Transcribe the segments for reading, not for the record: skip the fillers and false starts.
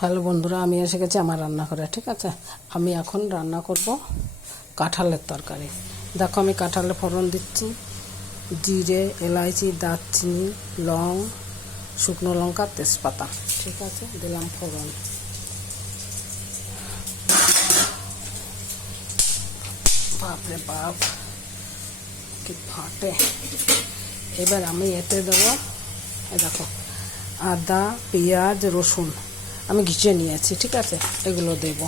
Hello বন্ধুরা, আমি এসে গেছি আমার রান্নাঘরে। ঠিক আছে, আমি এখন রান্না করব কাঁঠালের তরকারি। দেখো, আমি কাঁঠালে ফোড়ন দিচ্ছি জিরে, এলাইচি, দারচিনি, লং, শুকনো লঙ্কা, তেজপাতা। ঠিক আছে, দিলাম ফোড়ন। বাপরে বাপ, কি ফাটে! এবার আমি এতে দেবো, দেখো, আদা, পেঁয়াজ, রসুন আমি ঘিচে নিয়েছি। ঠিক আছে, এগুলো দেব।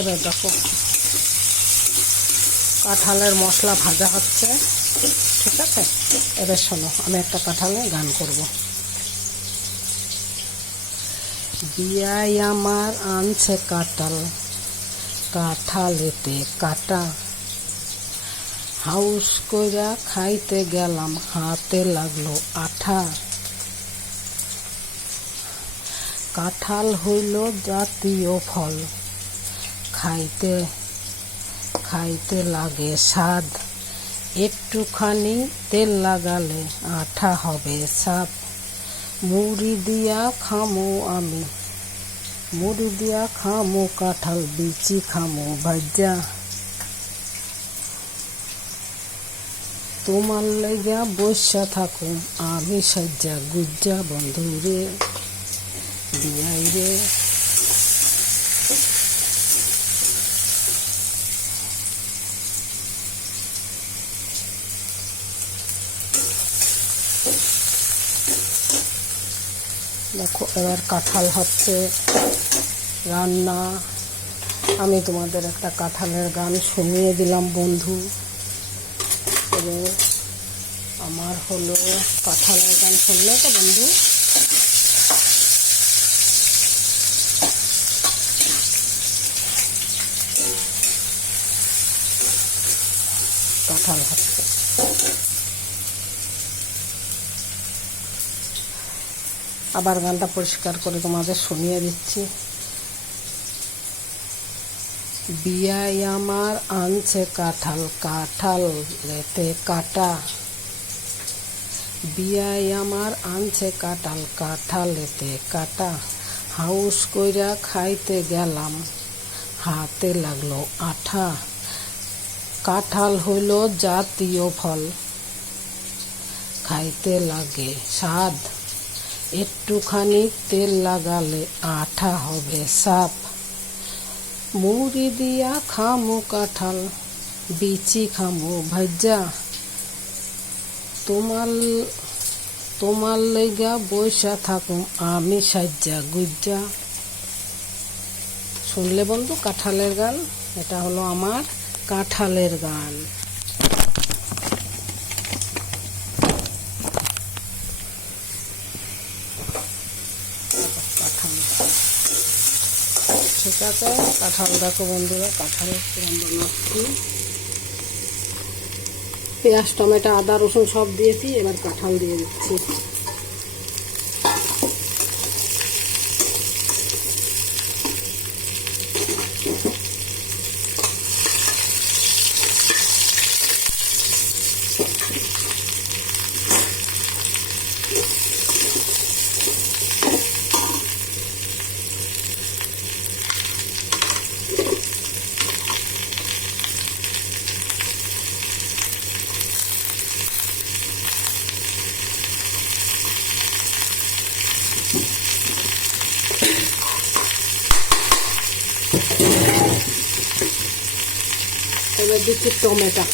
এবার দেখো, কাঁঠালের মশলা ভাজা হচ্ছে। ঠিক আছে, এবার শোনো, আমি একটা কাঁঠালে গান করব। বিয়াই আমার আনছে কাঁঠাল, কাঁঠালেতে কাটা, হাউস কইরা খাইতে গেলাম, হাতে লাগলো আঠা। কাঁঠাল হইল জাতীয় ফল, খাইতে খাইতে লাগে স্বাদ, একটুখানি তেল লাগালে আঠা হবে সাপ। মুড়ি দিয়া খামো আমি, মুড়ি দিয়া খামো কাঁঠাল, বিচি খামো ভাজা। তোমার লাইগা বসা থাকুম আমি সাজ্জা গুজ্জা, বন্ধুরে বিয়াই রে। দেখো, এবার কাঁঠাল হচ্ছে রান্না। আমি তোমাদের একটা কাঁঠালের গান শুনিয়ে দিলাম বন্ধু। এবার আমার হলো কাঁঠালের গান শুনলে তো বন্ধু? কাঁঠাল হচ্ছে। আবার গানটা পরিষ্কার করে তোমাদের শুনিয়ে দিচ্ছি। বিয়াই আমার আনছে কাঁঠাল, কাঁঠালেতে কাটা। বিয়াই আমার আনছে কাঁঠাল, কাঁঠালেতে কাটা। হাউস কইরা খাইতে গেলাম, হাতে লাগলো আঠা। কাঁঠাল হইল জাতীয় ফল, খাইতে লাগে স্বাদ। একটুখানি তেল লাগালে আঠা হবে সাপ। মুড়ি দিয়া খামু কাঁঠাল, বিচি খামু ভাজা। তোমার লইগা বইসা থাকুম আমি সাজ্জা গুজ্জা। শুনলে বন্ধু কাঁঠালের গান, এটা হলো আমার কাঁঠালের গান। কাঁঠাল ঠিক আছে, কাঁঠাল দেখো বন্ধুরা, কাঁঠাল বানাচ্ছি। পেঁয়াজ, টমেটো, আদা, রসুন সব দিয়েছি, এবার কাঁঠাল দিয়ে দিচ্ছি। এবার দিচ্ছি টমেটো।